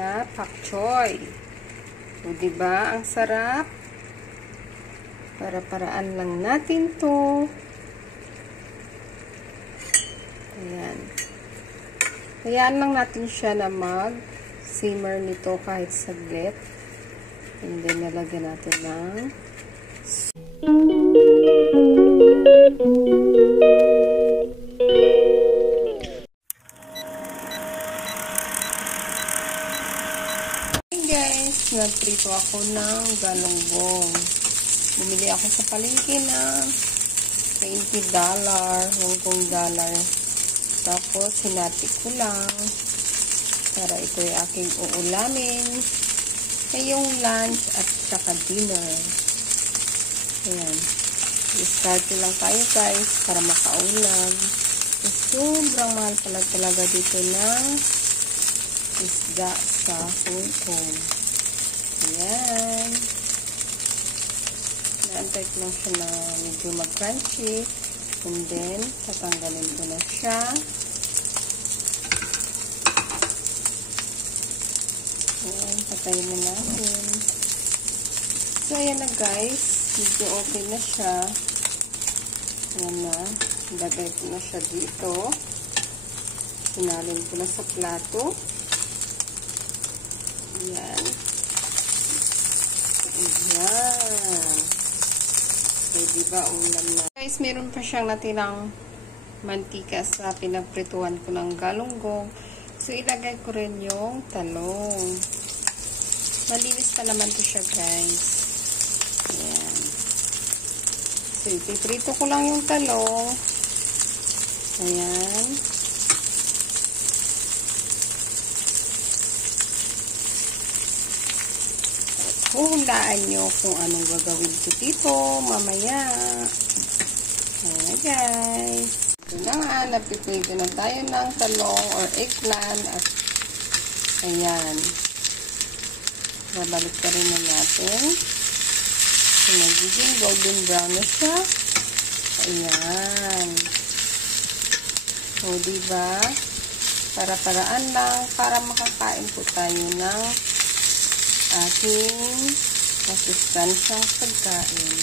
na pak choy. O, diba? Ang sarap. Para-paraan lang natin to. Ayan. Hayaan lang natin siya na mag-simmer nito kahit saglit. And then, nalagyan natin ng guys, nagprito ako ng galunggong. Bumili ako sa palengke ng $20, Hong Kong dollar. Tapos, hinati ko lang para ito ay aking uulamin ngayong lunch at saka dinner. Ayan. I-start lang tayo guys para makaulam. Sobrang mahal pala talaga dito ng isda sa Hong Kong. Ayan. Naantay ko lang siya na medyo mag-crunchy. And then, tatanggalin ko na siya. Ayan, patayin na natin. So, ayan na guys. Medyo okay na siya. Ayan na. Lagay ko na siya dito. Sinalin ko na sa plato. Ayan. Ayan. So, diba, ulam na. Guys, meron pa siyang natirang mantika sa pinagprituan ko ng galunggong. So, ilagay ko rin yung talong. Malinis pa naman to siya, guys. Ayan. So, ipiprito ko lang yung talong. Ayan. Huhulaan nyo kung anong gagawin ko dito mamaya. Ayan guys. Ito na nga, napiprito na tayo ng talong or eggplant at ayan. Babalik ka rin na natin. So, nagiging golden brown na siya. Ayan. O, diba? Para-paraan lang para makakain po tayo ng ating masustansyang pagkain.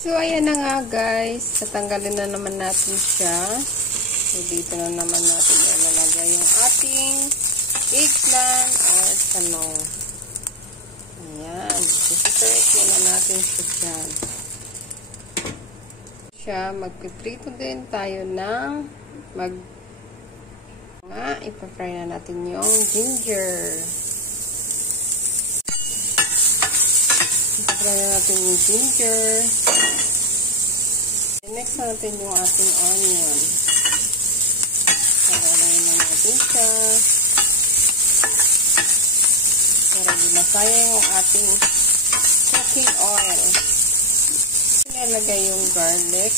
So, ayan na nga guys. Tatanggalin na naman natin siya. So, dito na naman natin ilalagay yung ating eggplant or talong. Ayan. I-separate muna natin siya dyan. Magpiprito din tayo ng ipa-fry na natin yung ginger. Ipa-fry na natin yung ginger. Next natin yung ating onion. Pagalayin na natin siya. Para di masayang yung ating cooking oil. Nilagay yung garlic.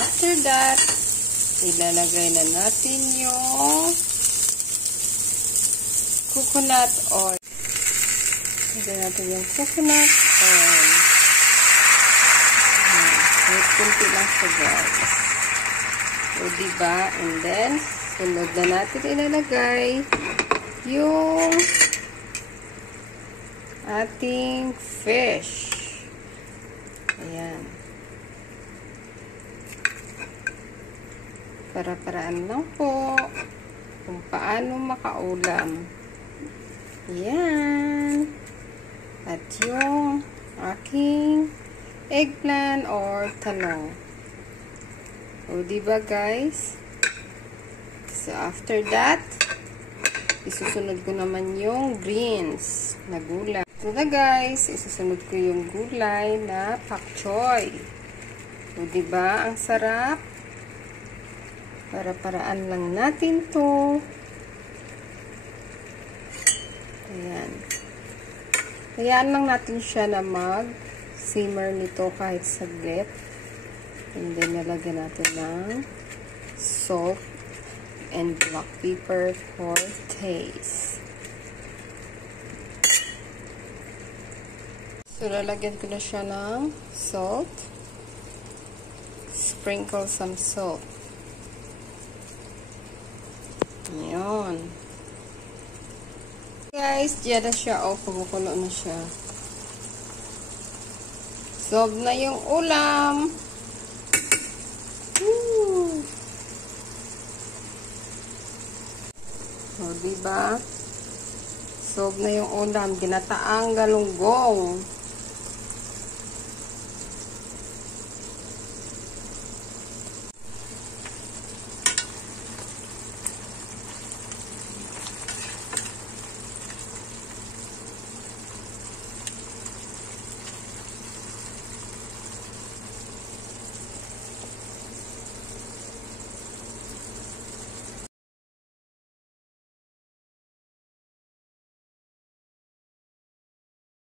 After that, ilalagay na natin yung coconut oil. Ilagay natin yung coconut oil. Kunti lang siya guys. So, diba? And then, sunod na natin ilalagay yung ating fish. Ayan. Para-paraan lang po kung paano makaulam. Ayan. At yung aking eggplant or talong. O, diba guys? So, after that, isusunod ko naman yung greens na gulay. So, na guys, isusunod ko yung gulay na pak choy. O, diba? Ang sarap. Para-paraan lang natin to. Ayan. Hayaan lang natin siya na mag-simmer nito kahit saglit. And then, nalagyan natin ng salt. and black pepper for taste. So, lalagyan ko na siya ng salt. Sprinkle some salt. Ayan. Guys, diyan na siya. O, kumukulo na siya. Solve na yung ulam. Woo! O, diba? Solve na yung ulam. Ginataang galunggong.